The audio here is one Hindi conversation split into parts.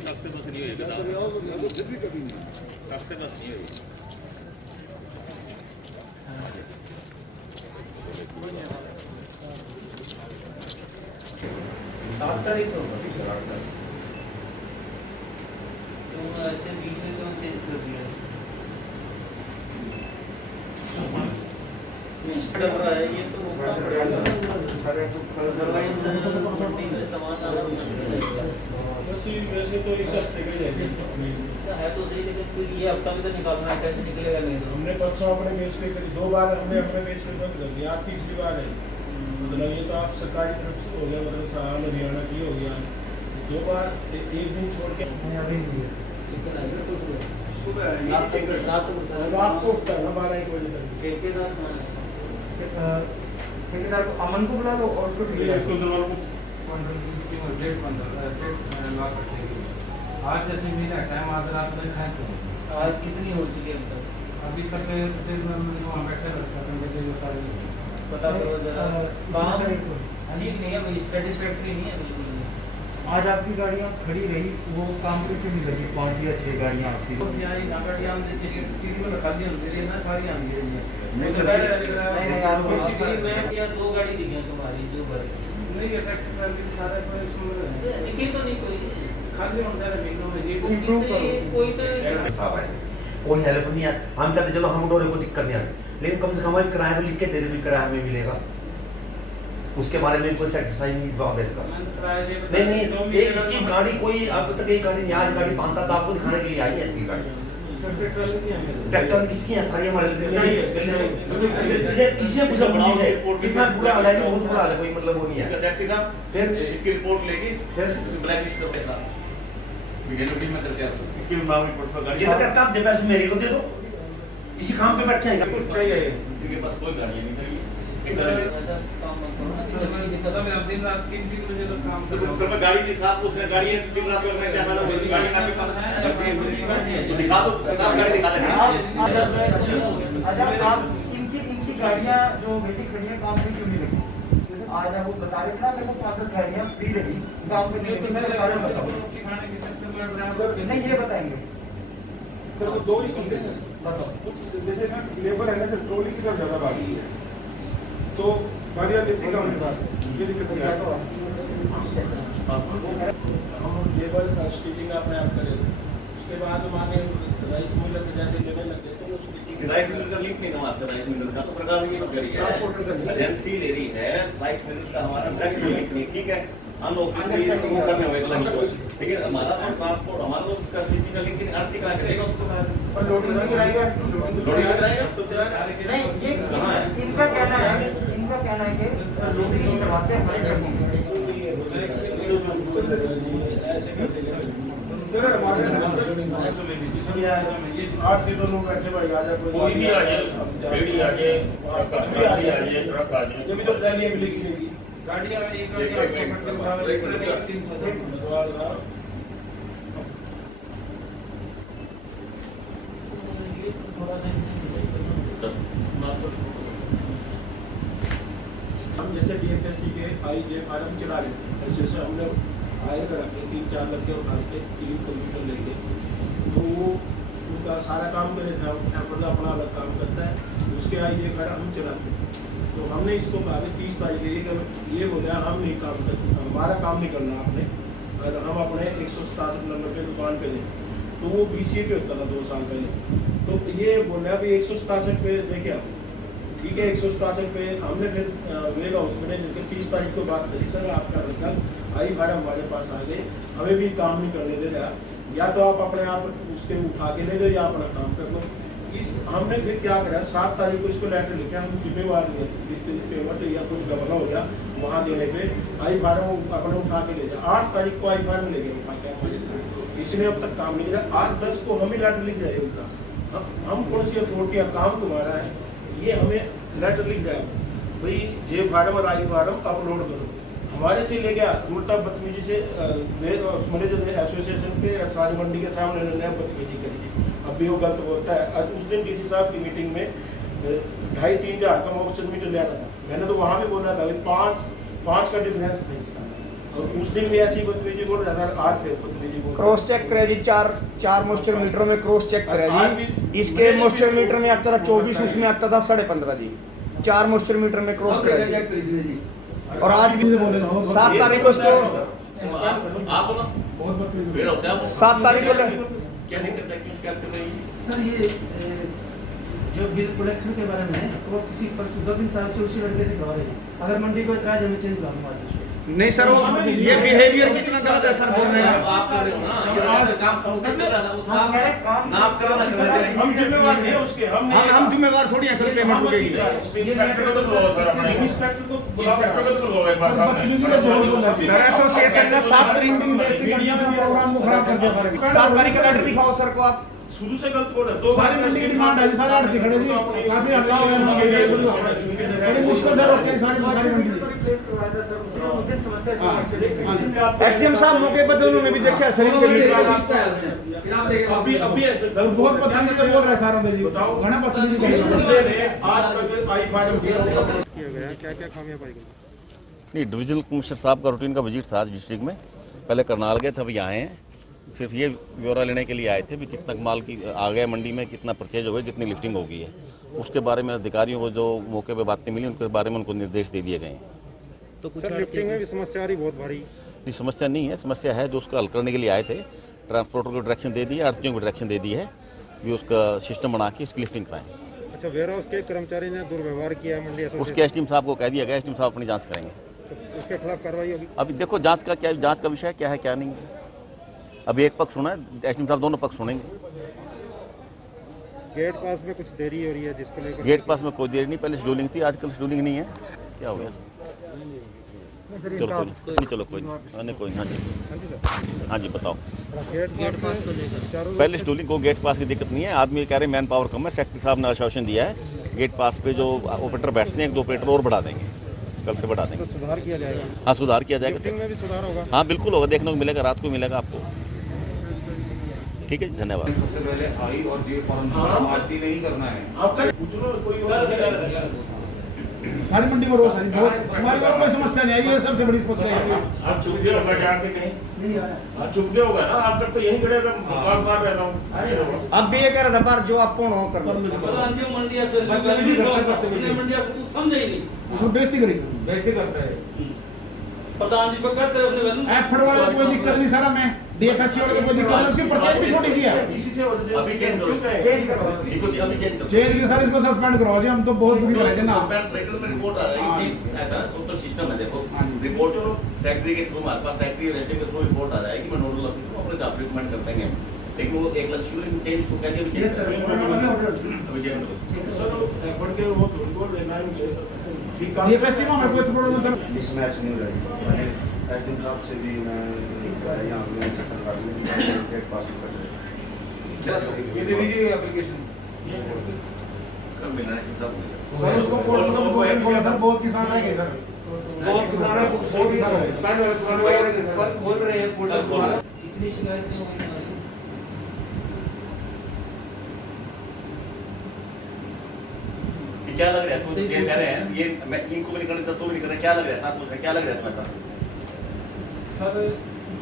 सस्ते बस नहीं होएगा फिर भी कभी नहीं सस्ते बस नहीं होएगी 7 तारीख को तो ऐसे बीच में क्यों चेंज कर दिया कर रहा है ये तो सामान आना वैसे तो इस हफ्ते का जाएगा है तो सही लेकिन कोई ये हफ्ता में तो निकालना है कैसे निकलेगा नहीं तो हमने परसों अपने बेस पे करी 2 बार हमने अपने बेस पे बंद कर दिया आज तीसरी बार है मतलब ये तो आप सरकारी तरफ से हो गया मतलब सारा हरियाणा की हो गया 2 बार एक दिन छोड़ के सुबह रात को उठता है 12-1 बजे तक ठेकेदार को अमन को बुला लो और उसको डेट बंद आज जैसे मेरा टाइम आज रात में खाए तो आज कितनी हो चुकी है अभी तक वहाँ बैठे रहते सारे पता करो जरा ठीक नहीं है भाई सेटिस्फैक्टरी नहीं है बिल्कुल आज आपकी गाड़ियाँ खड़ी रही वो काम पे क्यों नहीं लगी 5 या 6 गाड़ियाँ आपकी गाड़ियाँ खाली होती है ना सारी आती है मैं 2 गाड़ी दिखी है तुम्हारी जो नहीं इफेक्ट करके सारा दिखी तो नहीं कोई खाली होता है कोई तो कोई हेल्प नहीं है हम कहते चलो हम डोरे को दिक्कत नहीं आती लेकिन कम से कम हमें किराया तो लिख के दे दे किराया हमें मिलेगा उसके बारे में कोई सेटिस्फाई नहीं जवाब है इसका नहीं एक इसकी गाड़ी कोई अब तक एक गाड़ी नहीं आज गाड़ी 5-7 आपको दिखाने के लिए आई है इसकी गाड़ी ट्रैक्टर किसकी है सारी हमारे किसी पूछा मुझे है इतना बुरा हाल है बहुत बुरा हाल है कोई मतलब वो नहीं है फिर इसकी रिपोर्ट लेके फिर ब्लैक लिस्ट कर देना वीडियो टीम में दर्ज कर इसकी मामले रिपोर्ट पर गाड़ी ये तो कहता आप पैसे मेरे को दे दो इसी काम पे बैठे हैं कुछ चाहिए इनके पास कोई गाड़ी नहीं खड़ी एक ऐसा काम मत करो ना किसी की दिक्कत मैं अब दिन रात 3-3 बजे तक काम कर रहा हूँ तो मैं गाड़ी दिखा उसने गाड़ी है दिन रात में क्या फायदा गाड़ी ना आपके पास तो दिखा दो 50 गाड़ी दिखा देना अच्छा आप इनकी गाड़ियाँ जो मेरी खड़ी हैं काम पे क्यों नहीं लगी आज वो बता रहे थे ना मेरे को 5-10 गाड़ियाँ फ्री लगी काम पे नहीं नहीं ये बताएंगे तो 2 ही सुनते हैं कुछ जैसे ना लेबर है ना जो ट्रोली की तरफ ज़्यादा भागी है तो गाड़ियाँ लेती कम है ये दिक्कत नहीं है हम लेबर स्टिचिंग अपने आप करें उसके बाद हमारे राइस मिलर के जैसे लेने लगते तो राइस मिलर का लिंक नहीं हमारे राइस मिलर का तो सरकार ने ये करी है एजेंसी ले रही है राइस मिलर का हमारा डायरेक्ट लिंक नहीं ठीक है हम ऑफिस में वो करने होगा लेकिन हमारा ट्रांसपोर्ट हमारा तो उसका स्टिचिंग का लिंक आरती करा करेगा उसको पर लोडिंग नहीं कराएगा लोडिंग कराएगा तो नहीं ये कहाँ है इनका कहना है कि लोडिंग नहीं करवाते हमारे कंपनी ऐसे कर देंगे फिर हमारे 8 दिनों लोग बैठे भाई आ जाए कोई भी आ जाए रेडी आ जाए ट्रक आ जाए ट्रक आ जाए ये भी तो प्लान ये मिलेगी लेगी गाड़ियाँ एक हम जैसे DFSC के IJ फार्म चला लेते हैं ऐसे हमने आए कर रखे 3-4 लड़के उठा के 3 कंप्यूटर लेके तो वो उनका सारा काम करे था एफर्ड अपना अलग काम करता है उसके IJ फार्म हम चलाते हैं तो हमने इसको कहा कि 30 तारीख ये बोला हम नहीं काम करते हमारा काम नहीं करना आपने और हम अपने 167 नंबर पे दुकान पे दें तो वो BCA पे होता था 2 साल पहले तो ये बोला अभी 167 पे दे क्या ठीक है 167 पे हमने फिर वेयर हाउस में जबकि 30 तारीख को बात करी सर आपका रखा आई फार्म हमारे पास आ गए हमें भी काम नहीं करने दे रहा या तो आप अपने आप उसके उठा के ले जाओ या अपना काम कर लो हमने फिर क्या करा 7 तारीख को इसको लेटर लिखा हम जिम्मेवार नहीं है जितनी पेमेंट या कुछ गड़बड़ हो गया वहाँ देने पे आई फार्म अपने उठा के ले जाए 8 तारीख को आई फार्म ले गए उठा के हमारे से इसने अब तक काम नहीं किया 8-10 को हम ही लेटर लिख जाए उनका हम कौन सी अथॉरिटी काम तुम्हारा है ये हमें लेटर लिख जाए भाई जे फार्म और आई फार्म अपलोड करो हमारे से ले गया उल्टा बदतमीजी से मैनेजर एसोसिएशन पे सारी मंडी के सामने उन्होंने बदतमीजी करी अब भी वो गलत बोलता है आज उस दिन DC साहब की मीटिंग में 2.5-3 हज़ार का ऑक्सीजन मीटर ले रहा था मैंने तो वहाँ भी बोला था भाई 5 का डिफरेंस था इसका और उस दिन भी ऐसी बदतमीजी बोल रहा था आज फिर बदतमीजी बोल क्रॉस चेक करे जी, चार मॉइस्चर मीटरों में क्रॉस चेक करे जी। इसके मॉइस्चर मीटर में आता था 24, उसमें आता था 15.5 जी। 4 मॉइस्चर मीटर में क्रॉस करे जी। और आज भी 7 तारीख को इसको आप ना बहुत बदतमीजी फिर होते हैं 7 तारीख को क्या दिक्कत है, क्यों शिकायत कर रही है? सर ये जो बिल कलेक्शन के बारे में है वो किसी पर 2-3 साल से उसी लड़के से करवा रही है। अगर मंडी को इतराज हमें चेंज करा दूंगा। नहीं सर, वो ये बिहेवियर कितना गलत है सर, बोल रहे हैं आप कर रहे हो ना, ये आज काम कर रहा था वो काम ना आप कर रहा था। हम जिम्मेवार नहीं है उसके, हम जिम्मेवार थोड़ी हैं, कल पेमेंट होगी। इंस्पेक्टर को तो बुलाओ सर अपने इंस्पेक्टर को इंस्पेक्टर को तो बुलाओ एक बार सामने। सर एसोसिएशन ने 7 तारीख प्रोग्राम को खराब कर दिया। 7 तारीख का लेटर दिखाओ सर को आप। शुरू से गलत बोल रहे हैं। सारी मंडी की डिमांड है, सारे आड़ती खड़े जी, काफी हल्ला हो गया, बड़ी मुश्किल से रोकते हैं सारी मंडी। एसडीएम साहब मौके पर उन्होंने भी देखा सर इनके अभी ऐसे बहुत बदतमीजी से बोल रहे हैं सारे जी, घना बदतमीजी इस कर बंदे रहे हैं। ने आज तक आई फाइल क्या-क्या खामियां पाई गई? नहीं, डिविजनल कमिश्नर साहब का रूटीन का विजिट था आज डिस्ट्रिक्ट में। पहले करनाल गए थे, अभी आए हैं। सिर्फ ये ब्यौरा लेने के लिए आए थे भी कितना माल की आ गया मंडी में, कितना परचेज हो गया, कितनी लिफ्टिंग हो गई है। उसके बारे में अधिकारियों को जो मौके पे बातें मिली उनके बारे में उनको निर्देश दे दिए गए हैं। तो कुछ लिफ्टिंग में भी समस्या आ रही बहुत भारी। नहीं, समस्या नहीं है, समस्या है जो उसका हल करने के लिए आए थे। ट्रांसपोर्टर को डायरेक्शन दे दी है, आड़तियों को डायरेक्शन दे दी है भी उसका सिस्टम बना के उसकी लिफ्टिंग कराएं। अच्छा, वेयर हाउस के कर्मचारी ने दुर्व्यवहार किया मंडी उसके एसडीएम साहब को कह दिया गया, एसडीएम साहब अपनी जाँच करेंगे। तो उसके खिलाफ कार्रवाई होगी। अभी देखो जाँच का विषय क्या है क्या नहीं है। अभी एक पक्ष सुना है, एसडीएम साहब दोनों पक्ष सुनेंगे। गेट पास में कुछ देरी हो रही है जिसको लेकर गेट पास में कोई देर नहीं, पहले शेड्यूलिंग थी, आजकल शेड्यूलिंग नहीं है। क्या हो गया? चलो कोई नहीं, चलो कोई नहीं, कोई नहीं। हाँ जी बताओ। गेट पास को लेकर चारों पहले शेड्यूलिंग को गेट पास की दिक्कत नहीं है। आदमी कह रहे मैन पावर कम है, सेक्रेटरी साहब ने आश्वासन दिया है गेट पास पे जो ऑपरेटर बैठते हैं 1-2 ऑपरेटर और बढ़ा देंगे, कल से बढ़ा देंगे। तो सुधार किया जाएगा। हाँ सुधार किया लिफ्टिंग जाएगा। में भी सुधार होगा। हाँ बिल्कुल होगा, देखने को मिलेगा, रात को मिलेगा आपको। ठीक है, धन्यवाद। सबसे पहले आई और जे फॉर्म आरती नहीं करना है। आपका पूछ लो कोई और सारी मंडी में रोज बहुत हमारी और कोई समस्या नहीं है, ये सबसे बड़ी समस्या है। आप चुप गए होगा जाके कहीं, नहीं आ रहा। आप चुप गए होगा ना, आप तक तो यहीं खड़े बकवास मार रहता हूँ। अब भी ये कह रहा था पर जो आप पूर्ण हो कर लो। उसको बेइज्जती करी। प्रधान जी पर करते अपने वैल्यू एफर्ट वाले को कोई दिक्कत नहीं सारा में, डीएफएससी वाले को कोई दिक्कत नहीं, उसकी परचेज भी छोटी सी है। इसी से अभी चेंज करो, इसको अभी चेंज करो। चेंज के सर इसको सस्पेंड करो जी, हम तो बहुत दुखी करेंगे ना। ट्रैक्टर में रिपोर्ट आ रहा है ऐसा तो सिस्टम है। देखो रिपोर्ट फैक्ट्री के थ्रू हमारे पास फैक्ट्री रजिस्ट्री के थ्रू रिपोर्ट आ जाएगी, मैं नोडल ऑफिसर को अपने जॉब रिकमेंड कर देंगे। लेकिन वो 1 लाख शुरू चेंज को कहते हैं यस सर, अभी चेंज करो। सर एफर्ट के वो उनको लेना है ठीक काम। डीएफएससी में हमें कोई प्रॉब्लम नहीं सर। इस मैच नहीं हो रही। मैंने एसडीएम साहब से भी मैं यहाँ पे चक्कर काट लिया, गेट पास कर रहे। ये दे दीजिए एप्लीकेशन। कल मिलना है सब। सर उसको कोर्ट में तो बोला सर, बहुत किसान रह गए सर, बहुत किसान है, बहुत किसान है। मैं दुकान वगैरह कल खोल रहे हैं पोर्टल खोल रहे हैं। इतनी शिकायतें हो गई। क्या लग रहा है? तुम ये कह रहे हैं ये मैं इनको भी नहीं करने तो भी नहीं कर रहा, क्या लग रहा है? साहब पूछ रहे क्या लग रहा है तुम्हें साहब? सर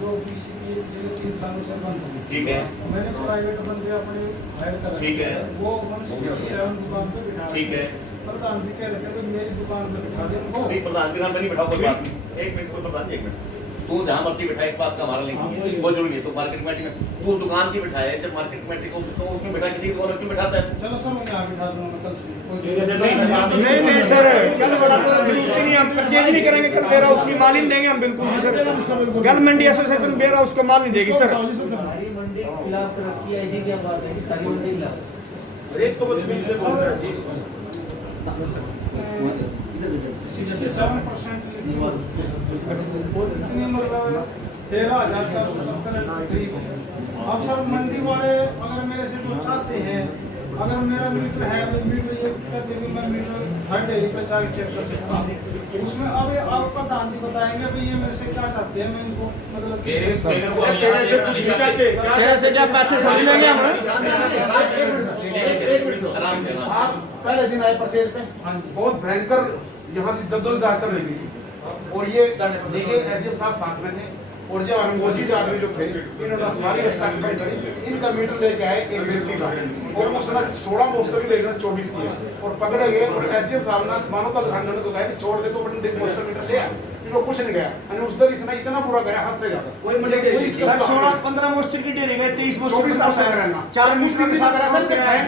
जो बीसी की जगह 3 सालों से बंद है। ठीक है, मैंने प्राइवेट बंदे अपने हायर कर रखे ठीक है। हैं। वो मनुष्य की सेवन दुकान पे बिठा ठीक है। प्रधान जी कह रहे थे कि मेरी दुकान पे बिठा दे उनको। नहीं प्रधान के नाम पे नहीं बैठाओ, कोई बात नहीं। 1 मिनट कोई प्रधान, 1 मिनट। तू जहाँ मर्जी बैठा, इस बात का हमारा लिंक नहीं है, वो जरूरी है। तो मार्केट कमेटी में तू दुकान की बिठाए, जब मार्केट कमेटी को उसमें बैठा किसी दुकान में क्यों बैठाता है? चलो सर मैं यहाँ बिठा दूंगा कल से। नहीं सर, कल बड़ा तो जरूरत ही नहीं, हम परचेज नहीं करेंगे। कल बेरा उसकी माल ही देंगे हम, बिल्कुल नहीं सर। कल मंडी एसोसिएशन बेरा उसको माल नहीं देगी सर। सारी मंडी के खिलाफ तरक्की ऐसी क्या बात है कि सारी मंडी के खिलाफ? रेट को बदतमीजी से बोल रहे हैं। 67% इतनी मतलब 13,470 करीब है। अब सर मंडी वाले अगर मेरे से जो चाहते हैं, अगर मेरा मीटर है, मीटर ये कहते हैं कि मैं मीटर हर डेली पे जाके चेक कर सकता हूँ, उसमें अब ये आप प्रधान जी बताएंगे अभी ये मेरे से क्या चाहते हैं, मैं इनको मतलब तेरे को तेरे से कुछ नहीं चाहते। तेरे से क्या पैसे समझ लेंगे हम? आराम से ना। आप पहले दिन आए परचेज पे, बहुत भयंकर यहाँ से जद्दोजहद चल रही थी और ये देखिए एसडीएम साहब साथ में थे, और जो अनमोजित आदमी जो थे इन्होंने सारी व्यवस्था की, इनका मीटर लेके आए एमएससी का और उसने 16 मोस्टर लेकर 24 किया और पकड़े गए और एसडीएम साहब ने मानो तो घंटे को कहा छोड़ दे तो अपने मोस्टर मीटर ले आ, इनको कुछ नहीं गया और उस दिन इसने इतना बुरा गया हद से ज्यादा कोई मजे के 16-15 मोस्टर की डेरी गए 23 24 मोस्टर कराना 4 मुस्लिम मोस्टर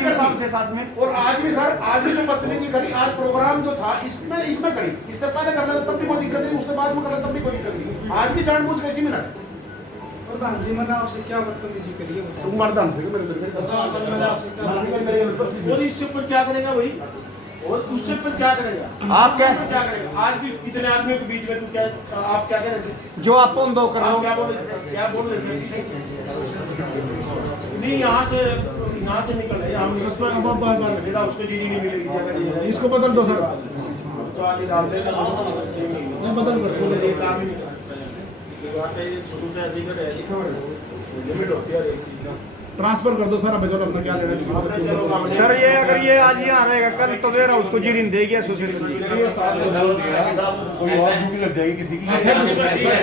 के साथ के साथ में। और आज भी सर, आज भी जो बदतमीजी करी, आज प्रोग्राम जो था इसमें करी, इससे पहले करना था तब भी कोई दिक्कत नहीं, उससे बाद में करना तब भी कोई दिक्कत नहीं, आज भी जानबूझ के इसी में लड़े। प्रधान जी मैंने आपसे क्या बदतमीजी करी है बताओ। मर्दान से मेरे मैंने आपसे क्या और इससे ऊपर क्या करेगा भाई, और उससे ऊपर क्या करेगा, आप क्या क्या करेगा? आज भी इतने आदमियों के बीच में तू क्या, आप क्या कह रहे थे? जो आप उन दो कर आप लो क्या बोल रहे थे? नहीं, यहाँ से निकल रहे हैं हम, उसको चीज नहीं मिलेगी, इसको बदल दो सर, तो आगे डाल देगा, बदल कर ये काम ही नहीं कर सकता है, बात है शुरू से अधिक है, लिमिट होती है, ट्रांसफर कर दो सर, अब चलो अपना क्या लेना है सर। ये अगर ये आज यहाँ रहेगा कल तो वेयर हाउस को जीरिन देगी एसोसिएशन। कोई और ड्यूटी लग जाएगी किसी की।